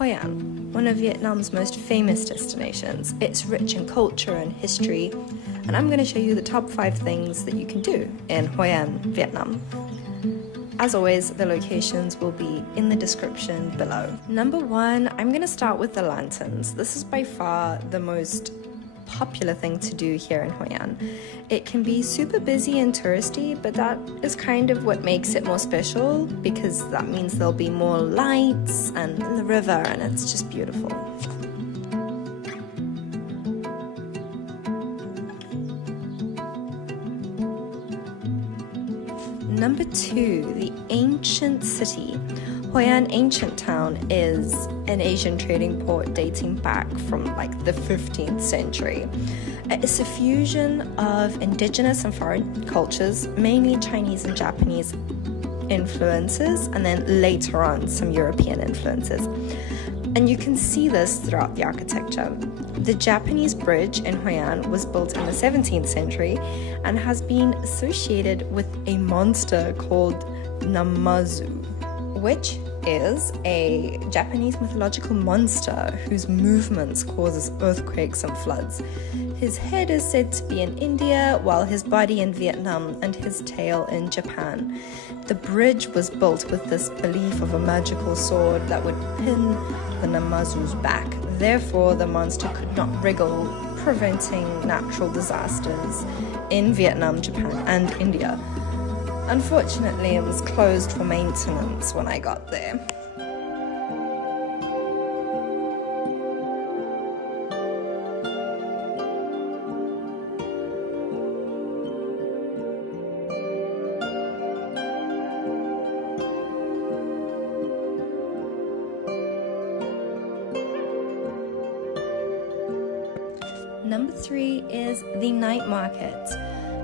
Hoi An, one of Vietnam's most famous destinations. It's rich in culture and history, and I'm going to show you the top 5 things that you can do in Hoi An, Vietnam. As always, the locations will be in the description below. Number 1, I'm going to start with the lanterns. This is by far the most popular thing to do here in Hoi An. It can be super busy and touristy, but that is kind of what makes it more special, because that means there'll be more lights and the river, and it's just beautiful. Number 2, the ancient city. Hoi An Ancient Town is an Asian trading port dating back from like the 15th century. It's a fusion of indigenous and foreign cultures, mainly Chinese and Japanese influences, and then later on some European influences. And you can see this throughout the architecture. The Japanese bridge in Hoi An was built in the 17th century and has been associated with a monster called Namazu, which is a Japanese mythological monster whose movements causes earthquakes and floods. His head is said to be in India, while his body in Vietnam and his tail in Japan. The bridge was built with this belief of a magical sword that would pin the Namazu's back. Therefore, the monster could not wriggle, preventing natural disasters in Vietnam, Japan, and India. Unfortunately, it was closed for maintenance when I got there. Number 3 is the night market.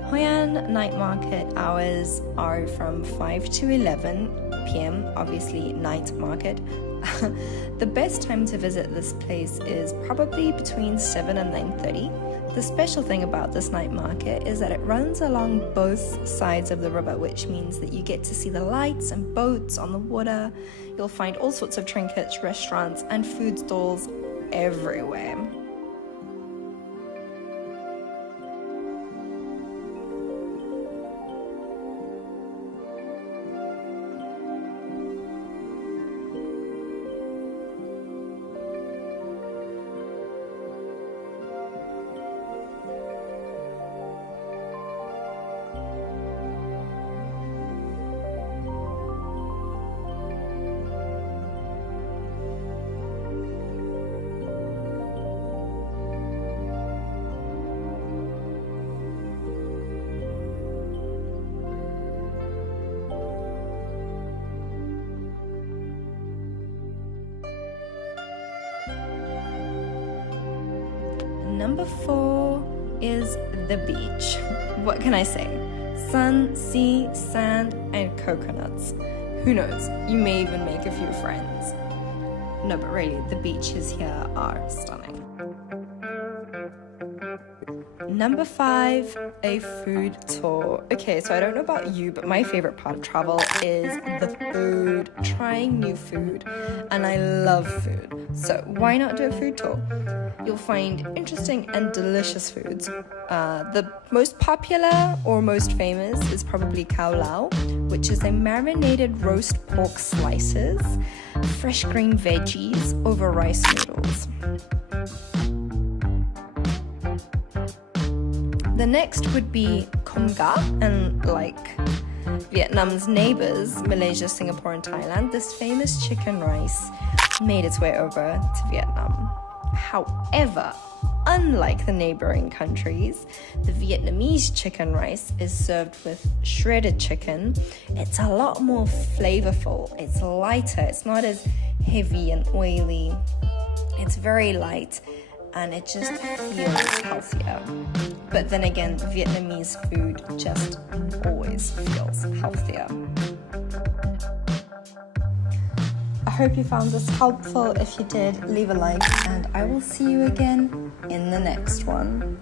Hoi An night market hours are from 5 to 11 p.m, obviously night market. The best time to visit this place is probably between 7 and 9:30. The special thing about this night market is that it runs along both sides of the river, which means that you get to see the lights and boats on the water. You'll find all sorts of trinkets, restaurants, and food stalls everywhere. Number 4 is the beach. What can I say? Sun, sea, sand, and coconuts. Who knows? You may even make a few friends. No, but really, the beaches here are stunning. Number 5, a food tour. Okay, so I don't know about you, but my favorite part of travel is the food, trying new food, and I love food. So why not do a food tour? You'll find interesting and delicious foods. The most popular or most famous is probably khao lao, which is a marinated roast pork slices, fresh green veggies over rice noodles. The next would be com ga, and like Vietnam's neighbors, Malaysia, Singapore, and Thailand, this famous chicken rice made its way over to Vietnam. However, unlike the neighboring countries, the Vietnamese chicken rice is served with shredded chicken. It's a lot more flavorful, it's lighter, it's not as heavy and oily, it's very light, and it just feels healthier. But then again, Vietnamese food just always feels healthier. I hope you found this helpful. If you did, leave a like, and I will see you again in the next one.